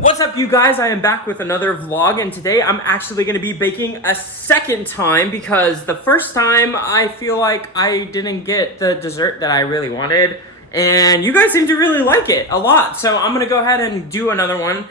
What's up, you guys? I am back with another vlog, and today I'm actually going to be baking a second time because the first time I feel like I didn't get the dessert that I really wanted, and you guys seem to really like it a lot, so I'm going to go ahead and do another one.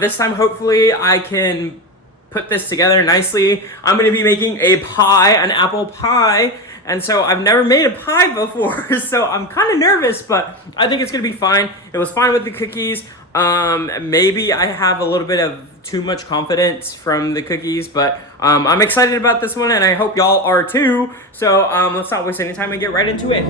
This time, hopefully, I can put this together nicely. I'm going to be making a pie, an apple pie, and so I've never made a pie before, so I'm kind of nervous, but I think it's going to be fine. It was fine with the cookies. Maybe I have a little bit of too much confidence from the cookies, but I'm excited about this one, and I hope y'all are too. So let's not waste any time and get right into it.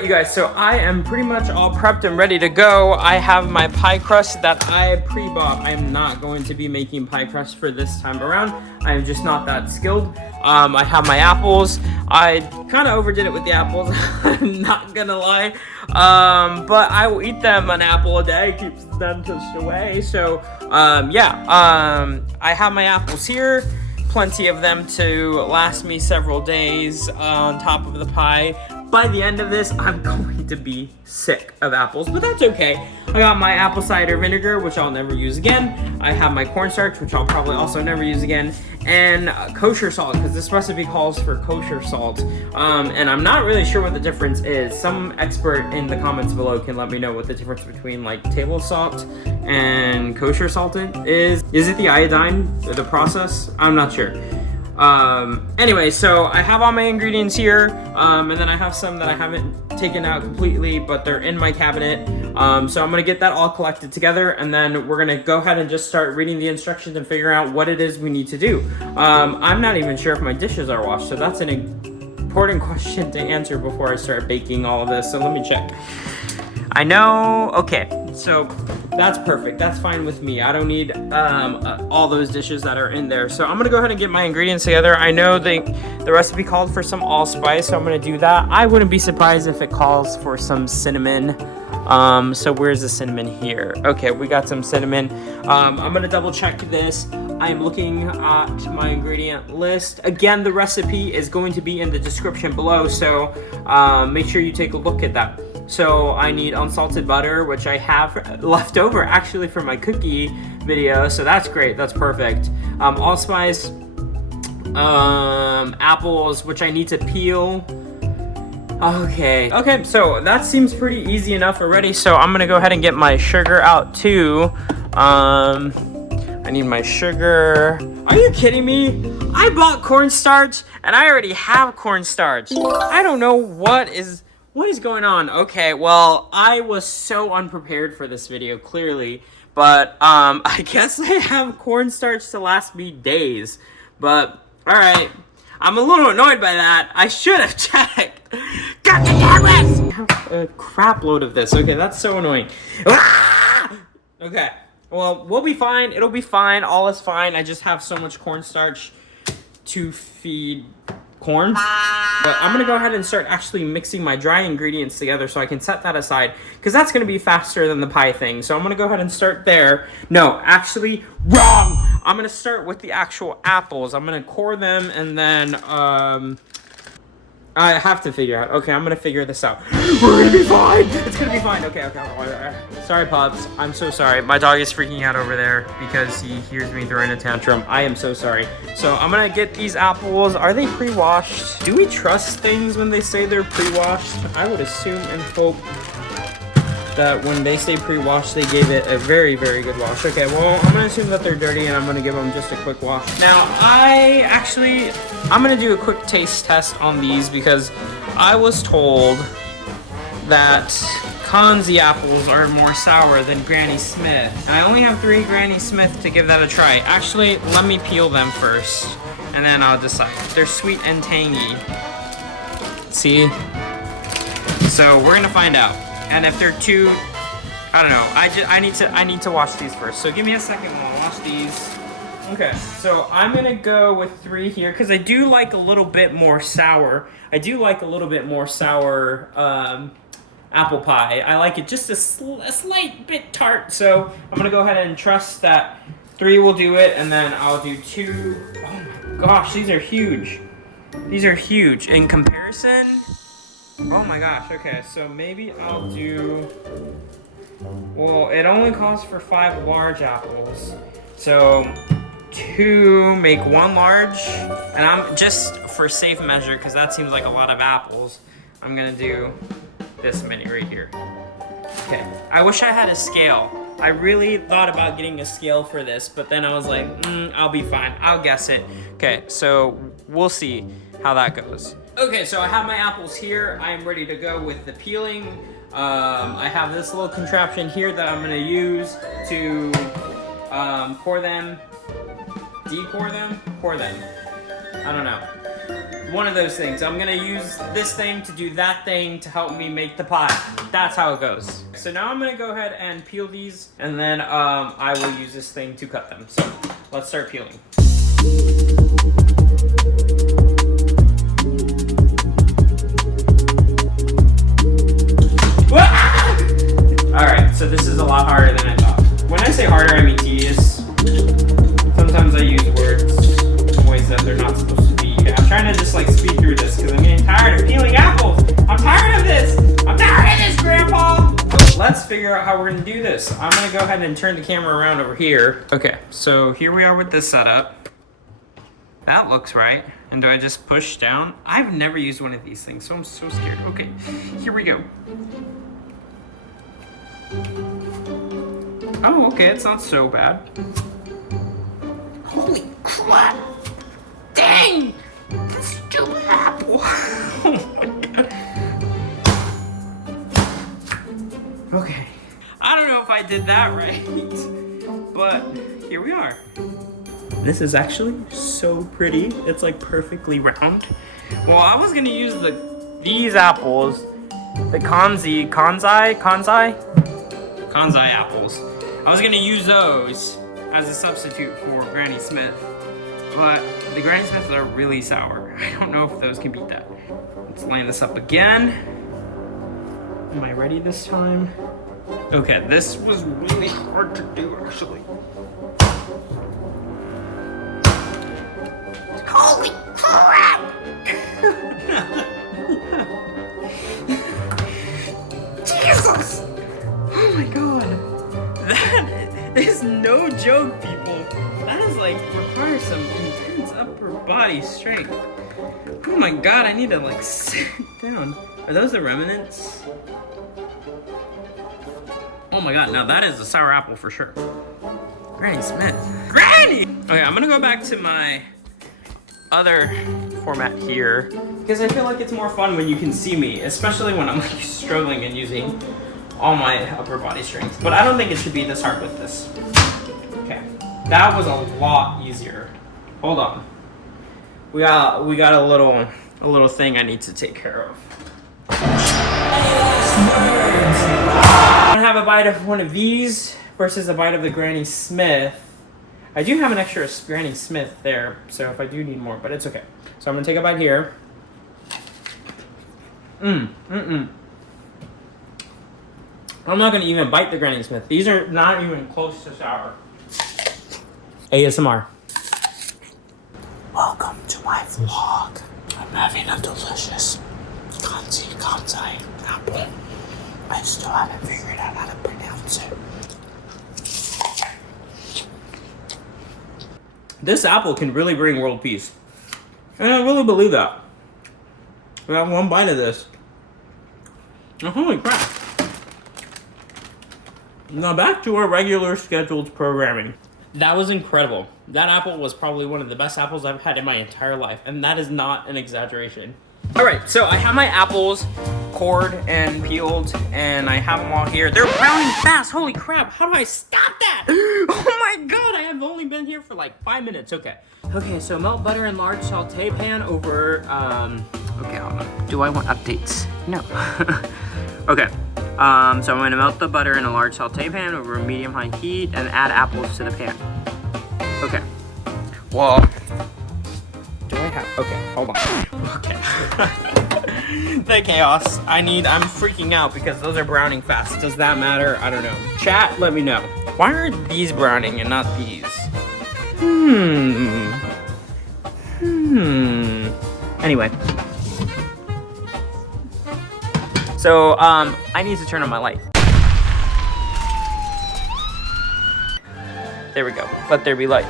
You guys, so I am pretty much all prepped and ready to go. I have my pie crust that I pre-bought. I am not going to be making pie crust for this time around. I am just not that skilled. I have my apples. I kind of overdid it with the apples. I'm not gonna lie, but I will eat them an apple a day, keeps the dentist away. So I have my apples here. Plenty of them to last me several days on top of the pie. By the end of this, I'm going to be sick of apples, but that's okay. I got my apple cider vinegar, which I'll never use again. I have my cornstarch, which I'll probably also never use again, and kosher salt, because this recipe calls for kosher salt. And I'm not really sure what the difference is. Some expert in the comments below can let me know what the difference between like table salt and kosher salt is. Is it the iodine, the process? I'm not sure. Anyway, so I have all my ingredients here, and then I have some that I haven't taken out completely, but they're in my cabinet. So I'm gonna get that all collected together, and then we're gonna go ahead and just start reading the instructions and figure out what it is we need to do. I'm not even sure if my dishes are washed, so that's an important question to answer before I start baking all of this, so let me check. I know, okay, so that's perfect. That's fine with me. I don't need all those dishes that are in there. So I'm gonna go ahead and get my ingredients together. I know the recipe called for some allspice, so I'm gonna do that. I wouldn't be surprised if it calls for some cinnamon. So where's the cinnamon here? Okay, we got some cinnamon. I'm gonna double check this. I'm looking at my ingredient list. Again, the recipe is going to be in the description below, so make sure you take a look at that. So I need unsalted butter, which I have left over actually from my cookie video, so that's great, that's perfect. Allspice, apples, which I need to peel. Okay, so that seems pretty easy enough already, so I'm gonna go ahead and get my sugar out too. I need my sugar. Are you kidding me? I bought cornstarch, and I already have cornstarch. I don't know what is going on. Okay, well, I was so unprepared for this video, clearly, but I guess I have cornstarch to last me days, but all right. I'm a little annoyed by that. I should have checked. God damn it! I have a crap load of this. Okay, that's so annoying. Ah! Okay, well, we'll be fine. It'll be fine. All is fine. I just have so much cornstarch to feed corn, but I'm gonna go ahead and start actually mixing my dry ingredients together so I can set that aside, because that's gonna be faster than the pie thing. So I'm gonna go ahead and start there. No, actually, wrong! I'm gonna start with the actual apples. I'm gonna core them, and then I have to figure out. Okay, I'm gonna figure this out. We're gonna be fine! It's gonna be fine. Okay. Sorry, Pops. I'm so sorry. My dog is freaking out over there because he hears me throwing a tantrum. I am so sorry. So I'm gonna get these apples. Are they pre-washed? Do we trust things when they say they're pre-washed? I would assume and hope that when they say pre-washed, they gave it a very, very good wash. Okay, well, I'm gonna assume that they're dirty, and I'm gonna give them just a quick wash. Now, I'm gonna do a quick taste test on these because I was told that Kanzi apples are more sour than Granny Smith. And I only have 3 Granny Smith to give that a try. Actually, let me peel them first, and then I'll decide. They're sweet and tangy. See? So we're gonna find out. And if they're too, I don't know. I need to wash these first. So give me a second while I wash these. Okay, so I'm gonna go with 3 here because I do like a little bit more sour. I do like a little bit more sour apple pie. I like it just a slight bit tart, so I'm gonna go ahead and trust that 3 will do it, and then I'll do 2. Oh my gosh, these are huge. These are huge in comparison. Oh my gosh, okay, so maybe I'll do, well, it only calls for 5 large apples. So 2 make 1 large, and I'm just for safe measure, because that seems like a lot of apples, I'm gonna do this many right here. Okay, I wish I had a scale. I really thought about getting a scale for this, but then I was like, I'll be fine, I'll guess it. Okay, so we'll see how that goes. Okay, so I have my apples here. I am ready to go with the peeling. I have this little contraption here that I'm gonna use to pour them, pour them. I don't know. One of those things. I'm gonna use this thing to do that thing to help me make the pie. That's how it goes. So now I'm gonna go ahead and peel these, and then I will use this thing to cut them. So let's start peeling. Alright, so this is a lot harder than I thought. When I say harder, I mean tedious. Sometimes I use words in ways that they're not supposed to be. I'm trying to just like speed through this because I'm getting tired of peeling apples. I'm tired of this! I'm tired of this, Grandpa! Let's figure out how we're gonna do this. I'm gonna go ahead and turn the camera around over here. Okay, so here we are with this setup. That looks right. And do I just push down? I've never used one of these things, so I'm so scared. Okay, here we go. Oh, okay, it's not so bad. Holy crap! Dang! This stupid apple! Oh my god. Okay. I don't know if I did that right, but here we are. This is actually so pretty. It's like perfectly round. Well, I was gonna use these apples, the Kanzai apples. I was gonna use those as a substitute for Granny Smith, but the Granny Smiths are really sour. I don't know if those can beat that. Let's line this up again. Am I ready this time? Okay, this was really hard to do actually. Holy crap! Jesus! Oh my god. That is no joke, people. That is like requires some intense upper body strength. Oh my god, I need to like sit down. Are those the remnants? Oh my god, now that is a sour apple for sure. Granny Smith. Granny! Okay, I'm gonna go back to my other format here because I feel like it's more fun when you can see me, especially when I'm like struggling and using all my upper body strength. But I don't think it should be this hard with this. Okay, that was a lot easier. Hold on, we got a little thing I need to take care of. I'm gonna have a bite of one of these versus a bite of the Granny Smith. I do have an extra Granny Smith there, so if I do need more, but it's okay. So I'm gonna take a bite here. I'm not gonna even bite the Granny Smith. These are not even close to sour. ASMR. Welcome to my vlog. I'm having a delicious Kanzai apple. I still haven't figured out how to pronounce it. This apple can really bring world peace. And I really believe that. I got one bite of this. Oh, holy crap. Now back to our regular scheduled programming. That was incredible. That apple was probably one of the best apples I've had in my entire life. And that is not an exaggeration. All right, so I have my apples cored and peeled, and I have them all here. They're browning fast. Holy crap, how do I stop that? Oh my god, I have only been here for like 5 minutes. Okay, so melt butter in large saute pan over, okay, hold on. Do I want updates? No. Okay, so I'm gonna melt the butter in a large saute pan over a medium-high heat and add apples to the pan. Okay, well, do I have, okay, hold on. Okay. The chaos. I'm freaking out because those are browning fast. Does that matter? I don't know. Chat, let me know. Why are these browning and not these? Anyway. So, I need to turn on my light. There we go. Let there be light.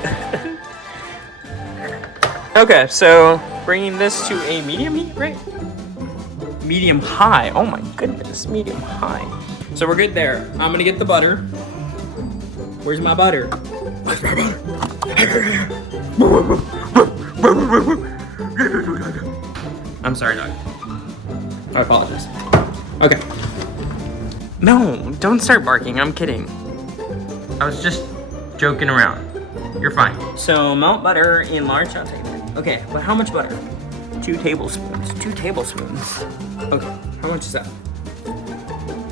Okay, so bringing this to a medium heat, right? Medium high. Oh my goodness, medium high. So we're good there. I'm gonna get the butter. Where's my butter? Where's my butter? I'm sorry, dog. I apologize. Okay. No, don't start barking. I'm kidding. I was just joking around. You're fine. So melt butter in large shots. Okay, but how much butter? 2 tablespoons. 2 tablespoons. Okay, how much is that?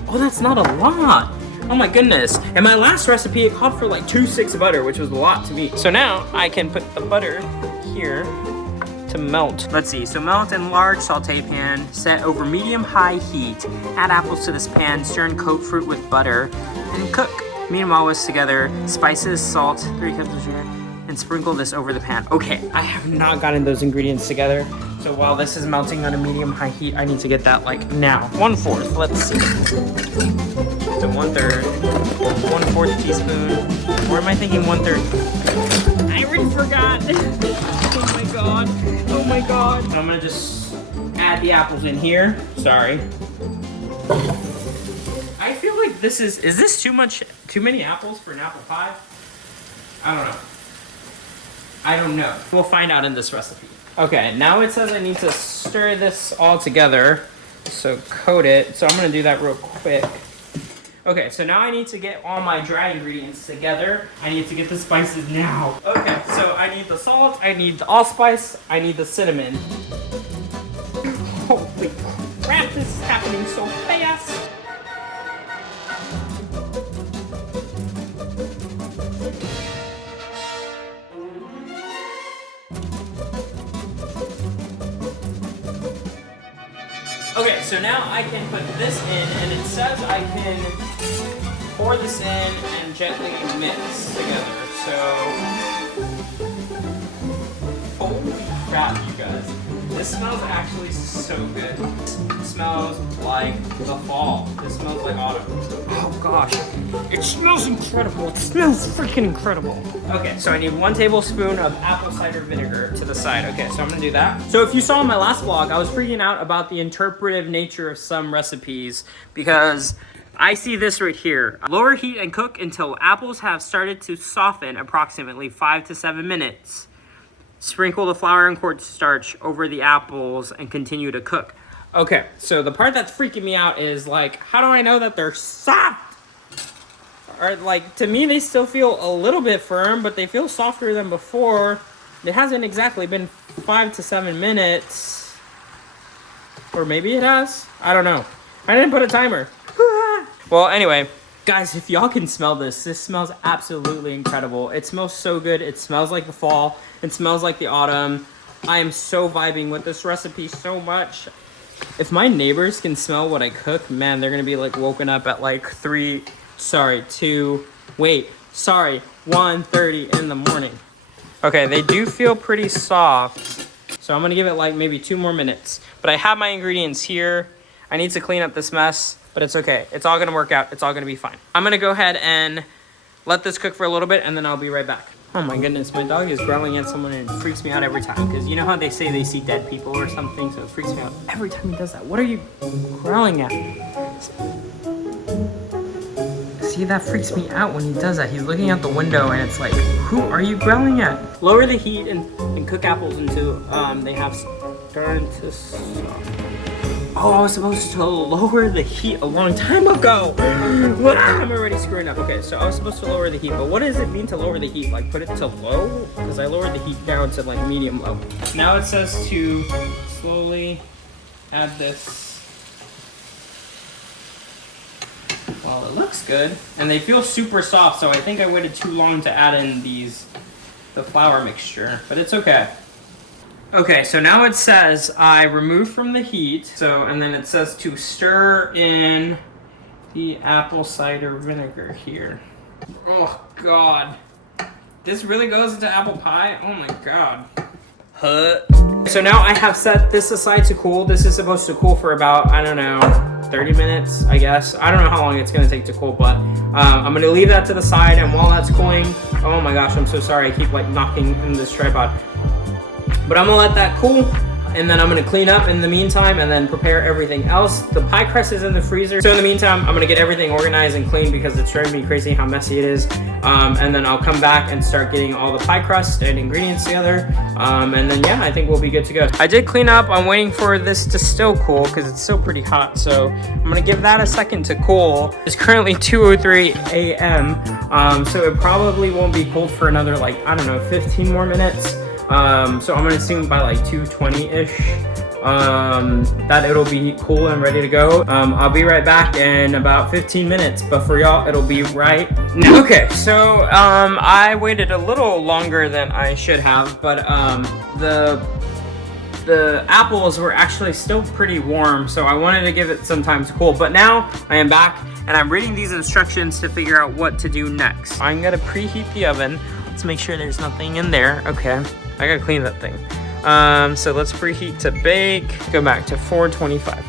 Oh, that's not a lot. Oh my goodness. In my last recipe, it called for like 2 sticks of butter, which was a lot to me. So now I can put the butter here to melt. Let's see, so melt in large saute pan, set over medium-high heat. Add apples to this pan, stir and coat fruit with butter, and cook. Meanwhile, whisk together spices, salt, 3 cups of sugar, and sprinkle this over the pan. Okay, I have not gotten those ingredients together. So while this is melting on a medium-high heat, I need to get that like now. 1/4, let's see. So 1/3, 1/4 teaspoon, or am I thinking 1/3? I already forgot. Oh my god, oh my god. So I'm gonna just add the apples in here. Sorry. I feel like this is this too many apples for an apple pie? I don't know. We'll find out in this recipe. Okay, now it says I need to stir this all together. So coat it. So I'm gonna do that real quick. Okay, so now I need to get all my dry ingredients together. I need to get the spices now. Okay, so I need the salt, I need the allspice, I need the cinnamon. Holy crap, this is happening so fast. Okay, so now I can put this in, and it says I can pour this in and gently mix together. So, holy crap, you guys. This smells actually so good. It smells like the fall. This smells like autumn. Oh gosh, it smells incredible. It smells freaking incredible. Okay, so I need 1 tablespoon of apple cider vinegar to the side. Okay, so I'm gonna do that. So if you saw in my last vlog, I was freaking out about the interpretive nature of some recipes because I see this right here. Lower heat and cook until apples have started to soften, approximately 5 to 7 minutes. Sprinkle the flour and cornstarch over the apples and continue to cook. Okay, so the part that's freaking me out is like, how do I know that they're soft? Or like, to me, they still feel a little bit firm, but they feel softer than before. It hasn't exactly been 5 to 7 minutes. Or maybe it has. I don't know. I didn't put a timer. Well, anyway, guys, if y'all can smell this, this smells absolutely incredible. It smells so good. It smells like the fall. It smells like the autumn. I am so vibing with this recipe so much. If my neighbors can smell what I cook, man, they're gonna be like woken up at like 1:30 in the morning. Okay, they do feel pretty soft. So I'm gonna give it like maybe 2 more minutes. But I have my ingredients here. I need to clean up this mess, but it's okay. It's all gonna work out. It's all gonna be fine. I'm gonna go ahead and let this cook for a little bit and then I'll be right back. Oh my goodness, my dog is growling at someone and it freaks me out every time. Because you know how they say they see dead people or something, so it freaks me out every time he does that. What are you growling at? See, that freaks me out when he does that. He's looking out the window and it's like, who are you growling at? Lower the heat and cook apples until they have started to soften. Oh, I was supposed to lower the heat a long time ago. I'm already screwing up. Okay, so I was supposed to lower the heat, but what does it mean to lower the heat? Like put it to low? Because I lowered the heat down to like medium low. Now it says to slowly add this. Well, it looks good. And they feel super soft, so I think I waited too long to add in these the flour mixture, but it's okay. Okay, so now it says I remove from the heat. So, and then it says to stir in the apple cider vinegar here. Oh God. This really goes into apple pie? Oh my God. So now I have set this aside to cool. This is supposed to cool for about, I don't know, 30 minutes, I guess. I don't know how long it's gonna take to cool, but I'm gonna leave that to the side, and while that's cooling, oh my gosh, I'm so sorry. I keep like knocking in this tripod. But I'm gonna let that cool, and then I'm gonna clean up in the meantime and then prepare everything else. The pie crust is in the freezer. So in the meantime, I'm gonna get everything organized and clean because it's driving me crazy how messy it is. And then I'll come back and start getting all the pie crust and ingredients together. And then yeah, I think we'll be good to go. I did clean up. I'm waiting for this to still cool because it's still pretty hot. So I'm gonna give that a second to cool. It's currently 2:03 a.m. So it probably won't be cold for another like, I don't know, 15 more minutes. So I'm gonna assume by like 2:20-ish that it'll be cool and ready to go. I'll be right back in about 15 minutes, but for y'all it'll be right now. Okay, so I waited a little longer than I should have, but the apples were actually still pretty warm, so I wanted to give it some time to cool. But now I am back and I'm reading these instructions to figure out what to do next. I'm gonna preheat the oven. Let's make sure there's nothing in there. Okay, I gotta clean that thing. So let's preheat to bake. Go back to 425.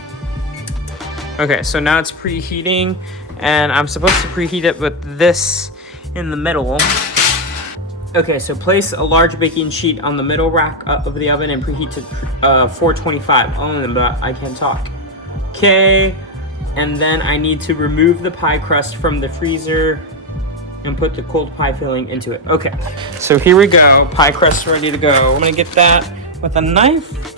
Okay, so now it's preheating, and I'm supposed to preheat it with this in the middle. Okay, so place a large baking sheet on the middle rack of the oven and preheat to 425. Oh, but I can't talk. Okay, and then I need to remove the pie crust from the freezer and put the cold pie filling into it. Okay, so here we go. Pie crust ready to go. I'm gonna get that with a knife.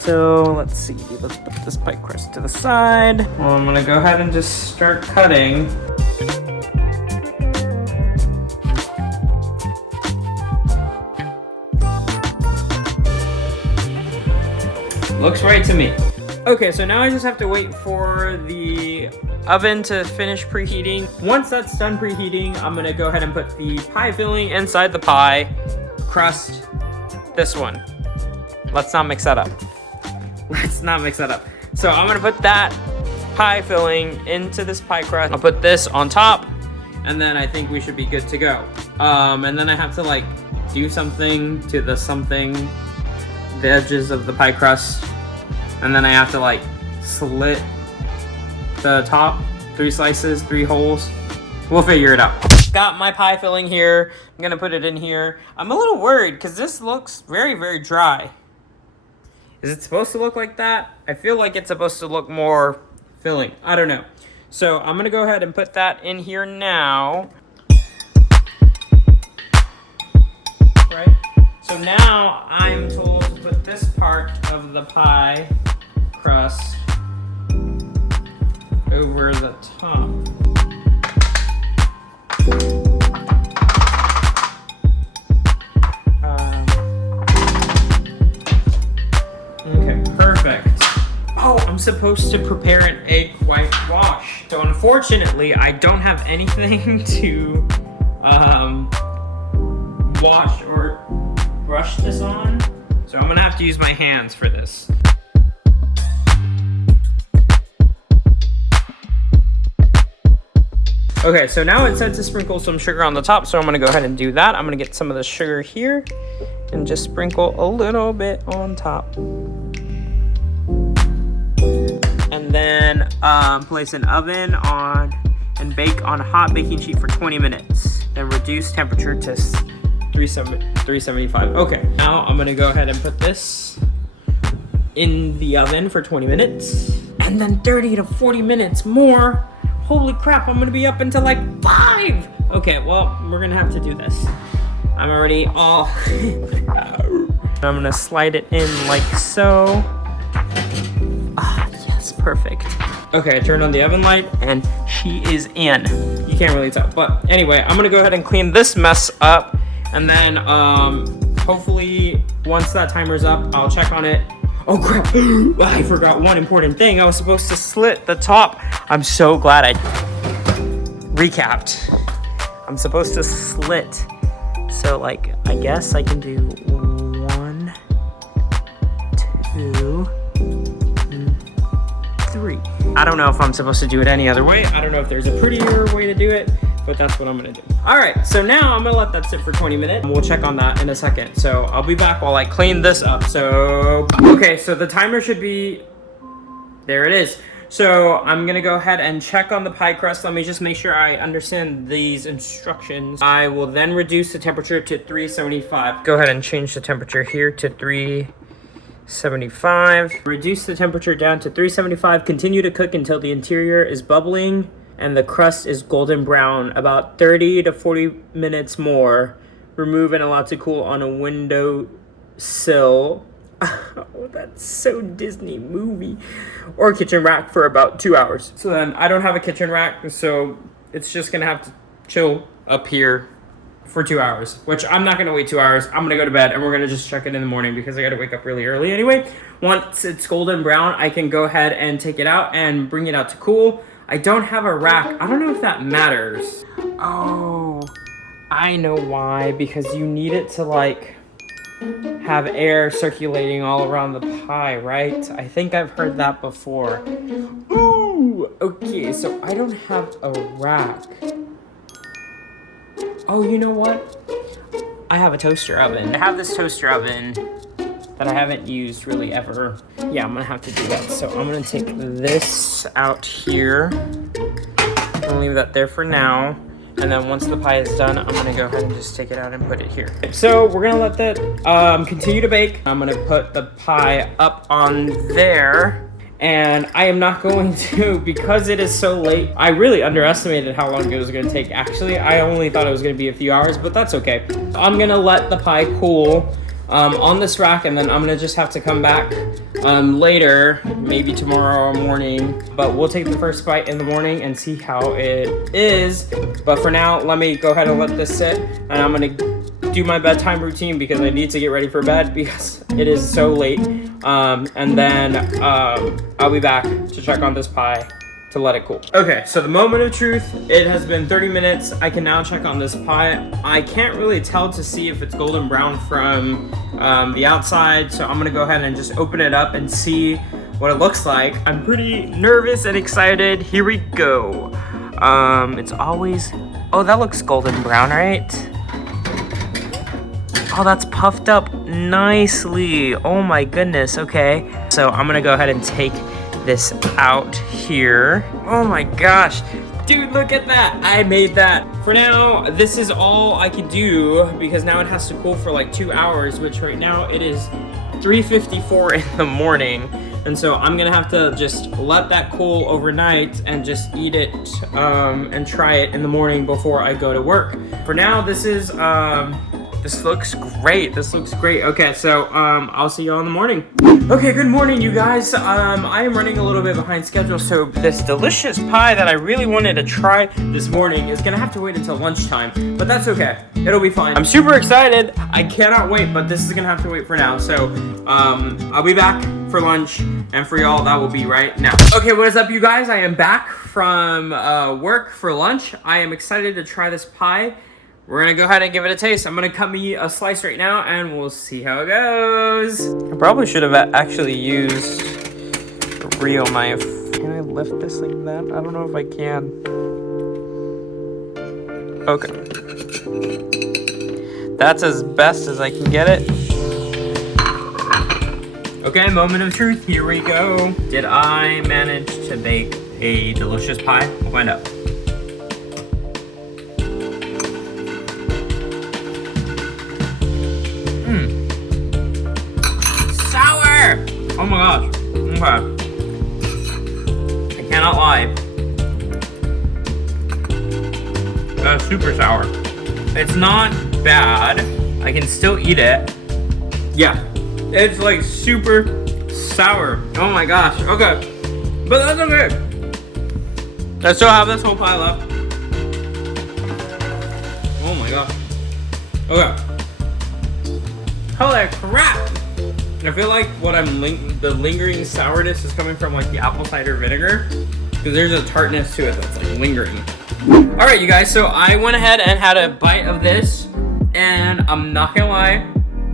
So let's see, let's put this pie crust to the side. Well, I'm gonna go ahead and just start cutting. Looks right to me. Okay, so now I just have to wait for the oven to finish preheating. Once that's done preheating, I'm gonna go ahead and put the pie filling inside the pie crust. This one. Let's not mix that up. Let's not mix that up. So I'm gonna put that pie filling into this pie crust. I'll put this on top, and then I think we should be good to go. And then I have to like do something to the edges of the pie crust. And then I have to like slit the top, 3 slices, 3 holes. We'll figure it out. Got my pie filling here. I'm gonna put it in here. I'm a little worried because this looks very, very dry. Is it supposed to look like that? I feel like it's supposed to look more filling. I don't know. So I'm gonna go ahead and put that in here now. Right? So now I'm told to put this part of the pie crust over the top. Okay, perfect. Oh, I'm supposed to prepare an egg white wash. So unfortunately, I don't have anything to wash or brush this on. So I'm gonna have to use my hands for this. Okay, so now it's set to sprinkle some sugar on the top, so I'm gonna go ahead and do that. I'm gonna get some of the sugar here and just sprinkle a little bit on top. And then place an oven on and bake on a hot baking sheet for 20 minutes. Then reduce temperature to 375. Okay, now I'm gonna go ahead and put this in the oven for 20 minutes. And then 30 to 40 minutes more. Holy crap, I'm gonna be up until like 5! Okay, well, we're gonna have to do this. I'm already all... I'm gonna slide it in like so. Ah, yes, perfect. Okay, I turned on the oven light and she is in. You can't really tell, but anyway, I'm gonna go ahead and clean this mess up, and then hopefully once that timer's up, I'll check on it. Oh crap, I forgot one important thing. I was supposed to slit the top. I'm so glad I recapped. I'm supposed to slit So like, I guess I can do 1, 2, 3. I don't know if I'm supposed to do it any other way. I don't know if there's a prettier way to do it, but that's what I'm gonna do. All right, so now I'm gonna let that sit for 20 minutes. We'll check on that in a second. So I'll be back while I clean this up. So, okay, so the timer should be, there it is. So I'm gonna go ahead and check on the pie crust. Let me just make sure I understand these instructions. I will then reduce the temperature to 375. Go ahead and change the temperature here to 375. Reduce the temperature down to 375. Continue to cook until the interior is bubbling and the crust is golden brown. About 30 to 40 minutes more. Remove and allow to cool on a window sill. Oh, that's so Disney movie. Or kitchen rack for about 2 hours. So then I don't have a kitchen rack, so it's just gonna have to chill up here for 2 hours, which I'm not gonna wait 2 hours. I'm gonna go to bed and we're gonna just check it in the morning because I gotta wake up really early anyway. Once it's golden brown, I can go ahead and take it out and bring it out to cool. I don't have a rack. I don't know if that matters. Oh, I know why, because you need it to like have air circulating all around the pie, right? I think I've heard that before. Ooh, okay, so I don't have a rack. Oh, you know what? I have a toaster oven. I have this toaster oven that I haven't used really ever. Yeah, I'm gonna have to do that. So I'm gonna take this out here. I'm gonna leave that there for now. And then once the pie is done, I'm gonna go ahead and just take it out and put it here. So we're gonna let that continue to bake. I'm gonna put the pie up on there. And I am not going to, because it is so late, I really underestimated how long it was gonna take. Actually, I only thought it was gonna be a few hours, but that's okay. I'm gonna let the pie cool on this rack, and then I'm gonna just have to come back later, maybe tomorrow morning, but we'll take the first bite in the morning and see how it is. But for now, let me go ahead and let this sit, and I'm gonna do my bedtime routine because I need to get ready for bed because it is so late. And then I'll be back to check on this pie to let it cool. Okay, so the moment of truth, it has been 30 minutes. I can now check on this pie. I can't really tell to see if it's golden brown from the outside, so I'm gonna go ahead and just open it up and see what it looks like. I'm pretty nervous and excited. Here we go. It's always, oh, that looks golden brown, right? Oh, that's puffed up nicely. Oh my goodness, okay. So I'm gonna go ahead and take this out here. Oh my gosh, dude, look at that. I made that. For now, this is all I can do because now it has to cool for like 2 hours, which right now it is 3:54 in the morning. And so I'm gonna have to just let that cool overnight and just eat it and try it in the morning before I go to work. For now, this is, this looks great. This looks great. Okay, so I'll see you all in the morning. Okay, good morning, you guys. I am running a little bit behind schedule, so this delicious pie that I really wanted to try this morning is gonna have to wait until lunchtime, but that's okay. It'll be fine. I'm super excited. I cannot wait, but this is gonna have to wait for now. So I'll be back for lunch, and for y'all, that will be right now. Okay, what is up, you guys? I am back from work for lunch. I am excited to try this pie. We're gonna go ahead and give it a taste. I'm gonna cut me a slice right now and we'll see how it goes. I probably should have actually used a real knife. Can I lift this like that? I don't know if I can. Okay. That's as best as I can get it. Okay, moment of truth, here we go. Did I manage to bake a delicious pie? We'll find out. Oh my gosh, okay. I cannot lie. That's super sour. It's not bad. I can still eat it. Yeah, it's like super sour. Oh my gosh, okay. But that's okay. I still have this whole pie left. Oh my gosh. Okay. Holy crap! I feel like what the lingering sourness is coming from like the apple cider vinegar, because there's a tartness to it that's like lingering. All right, you guys, so I went ahead and had a bite of this, and I'm not gonna lie,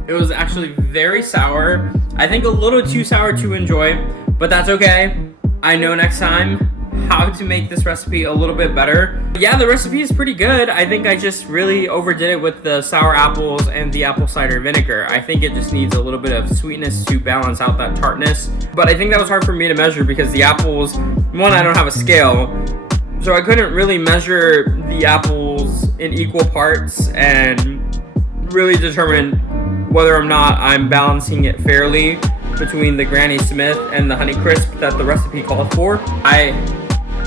it was actually very sour. I think a little too sour to enjoy, but that's okay. I know next time how to make this recipe a little bit better. But yeah, the recipe is pretty good. I think I just really overdid it with the sour apples and the apple cider vinegar. I think it just needs a little bit of sweetness to balance out that tartness. But I think that was hard for me to measure because the apples, one, I don't have a scale, so I couldn't really measure the apples in equal parts and really determine whether or not I'm balancing it fairly between the Granny Smith and the Honeycrisp that the recipe called for. I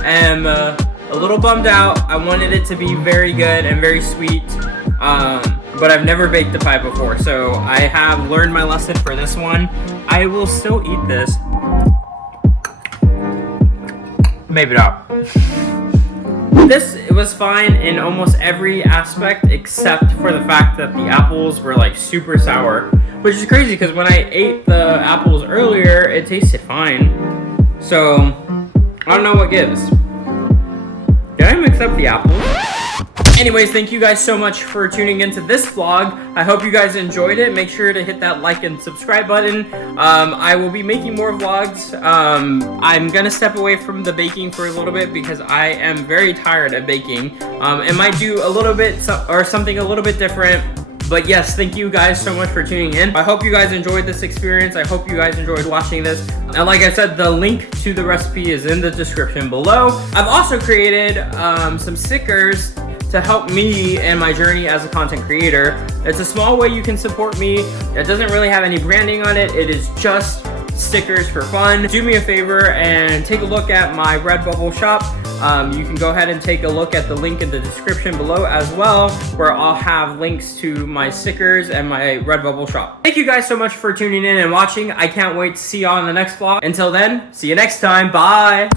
am a little bummed out. I wanted it to be very good and very sweet, but I've never baked a pie before, so I have learned my lesson for this one. I will still eat this. Maybe not. This was fine in almost every aspect except for the fact that the apples were like super sour, which is crazy because when I ate the apples earlier, it tasted fine. So, I don't know what gives. Did I mix up the apples? Anyways, thank you guys so much for tuning into this vlog. I hope you guys enjoyed it. Make sure to hit that like and subscribe button. I will be making more vlogs. I'm gonna step away from the baking for a little bit because I am very tired of baking. And might do a little bit or something a little bit different. But yes, thank you guys so much for tuning in. I hope you guys enjoyed this experience. I hope you guys enjoyed watching this. And like I said, the link to the recipe is in the description below. I've also created some stickers to help me and my journey as a content creator. It's a small way you can support me. It doesn't really have any branding on it. It is just stickers for fun. Do me a favor and take a look at my Redbubble shop. You can go ahead and take a look at the link in the description below as well, where I'll have links to my stickers and my Redbubble shop. Thank you guys so much for tuning in and watching. I can't wait to see y'all in the next vlog. Until then, see you next time. Bye.